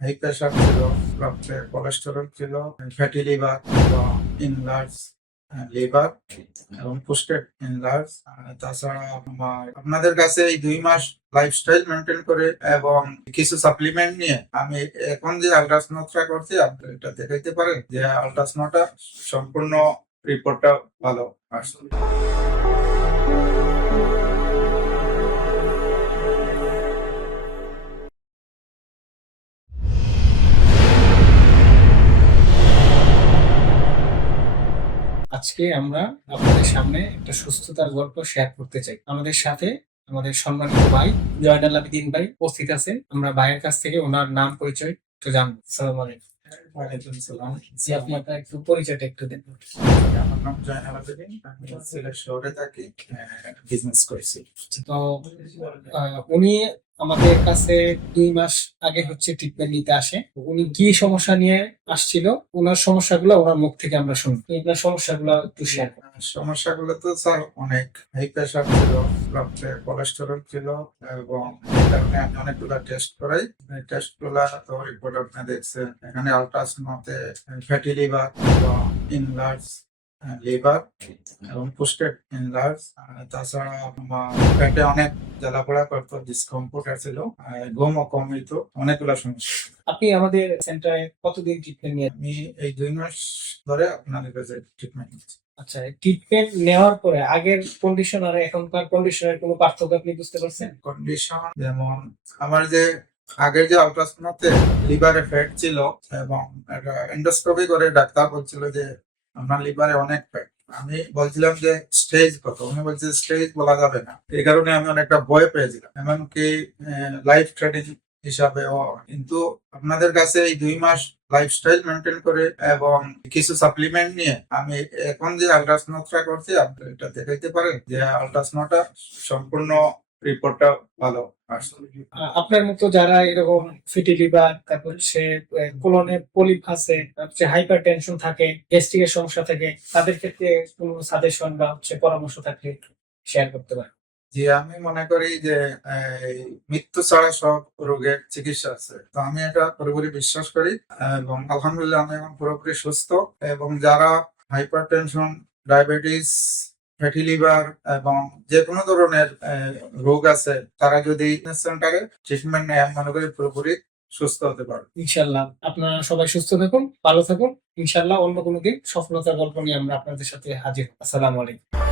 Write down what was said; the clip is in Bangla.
হাই প্রেশার ছিল, রক্তে কোলেস্টেরল ছিল, ফ্যাটি লিভার বা ইনলার্জ লিভার এবং পোস্টেড ইনলার্জ। তাছাড়া আপনাদের কাছে এই 2 মাস লাইফস্টাইল মেনটেন করে এবং কিছু সাপ্লিমেন্ট নিয়ে আমি এখন যে আল্ট্রাসাউন্ডটা করছি আপনি এটা দেখাইতে পারেন যে আল্ট্রাসাউন্ডটা সম্পূর্ণ রিপোর্টটা ভালো আসছে। আজকে আমরা আপনাদের সামনে একটা সুস্থতার গল্প শেয়ার করতে চাই। আমাদের সাথে আমাদের সম্মানিত ভাই জয়নাল আবেদিন ভাই উপস্থিত আছেন। আমরা ভাইয়ের কাছ থেকে ওনার নাম পরিচয় একটু জানবো। আসসালামু আলাইকুম। ওয়ালাইকুম আসসালাম। জি, আপনার একটু পরিচয়টা একটু দেন। আমার নাম জয়নাল আবেদিন, আমি সিলেট শহরে থাকি, বিজনেস করছি। তো উনি আমাদের কাছে 2 মাস আগে ট্রিটমেন্ট নিতে আসে। তো উনি কি সমস্যা নিয়ে আসছিল, ওনার সমস্যাগুলো ওনার মুখ থেকে আমরা শুনি। তো আপনার সমস্যাগুলো একটু শেয়ার করুন। সমস্যাগুলো তো স্যার অনেক, হাই প্রেশার ছিল, রক্তে কোলেস্টেরল ছিল এবং এই কারণে আমি অনেকগুলো টেস্ট করাই। টেস্ট গুলা তো রিপোর্ট আপনি দেখছেন, এখানে আল্ট্রাসাউন্ডে ফ্যাটি লিভার বা ইনলার্জ লিভার এবং পোস্টেড ইনলার্জ। তাছাড়া পেটে অনেক জ্বালাপোড়া করতো, ডিসকমফোর্ট আছিল, ঘুমও কম হইতো, অনেকগুলো সমস্যা। আপনি আমাদের সেন্টারে কতদিন ট্রিটমেন্ট নিয়ে? আমি এই 2 মাস ধরে আপনাদের কাছে ট্রিটমেন্ট নিচ্ছি। আচ্ছা, ট্রিটমেন্ট নেওয়ার পরে আগের কন্ডিশন আর এখনকার কন্ডিশনের কোনো পার্থক্য আপনি বুঝতে পারছেন? কন্ডিশন যেমন আমার যে আগের যে আল্ট্রাসাউন্ডে লিভারে ফ্যাট ছিল এবং একটা এন্ডোস্কোপি করে ডাক্তার বলছিল যে আপনার লিভারে অনেক ফ্যাট। আমি বলছিলাম যে স্টেজ কত, উনি বলছে স্টেজ বলা যাবে না। এই কারণে আমি অনেকটা ভয় পেয়েছিলাম, এমনকি লাইফ থ্রেটিং হিসাবে। কিন্তু আপনাদের কাছে এই 2 মাস লাইফস্টাইল মেনটেন করে এবং কিছু সাপ্লিমেন্ট নিয়ে আমি এখন যে আল্ট্রাসাউন্ডটা করছি আপনি এটা দেখাইতে পারেন যে আল্ট্রাসাউন্ডটা সম্পূর্ণ রিপোর্টটা ভালো আসছে। আপনার মতো যারা এরকম ফ্যাটি লিভার, তারপর কোলনে পলিপ আছে, হাইপার টেনশন থাকে, গ্যাস্ট্রিকের সমস্যা থাকে, তাদের ক্ষেত্রে কোনো সাজেশন বা পরামর্শ থাকলে শেয়ার করতে পারেন। জি, আমি মনে করি যে এই মৃত্যু ছাড়া সব রোগের চিকিৎসা আছে, তো আমি এটা পুরোপুরি বিশ্বাস করি এবং আলহামদুলিল্লাহ আমি এখন পুরোপুরি সুস্থ। এবং যারা hyper tension, diabetes, fatty liver এবং যে কোনো ধরনের রোগ আছে তারা যদি সেন্টারে ট্রিটমেন্ট নেয় আমি মনে করি পুরোপুরি সুস্থ হতে পারে। ইনশাল্লাহ আপনারা সবাই সুস্থ থাকুন, ভালো থাকুন। ইনশাল্লাহ অন্য কোনো দিন সফলতার গল্প নিয়ে আমরা আপনাদের সাথে হাজির। আসসালামু আলাইকুম।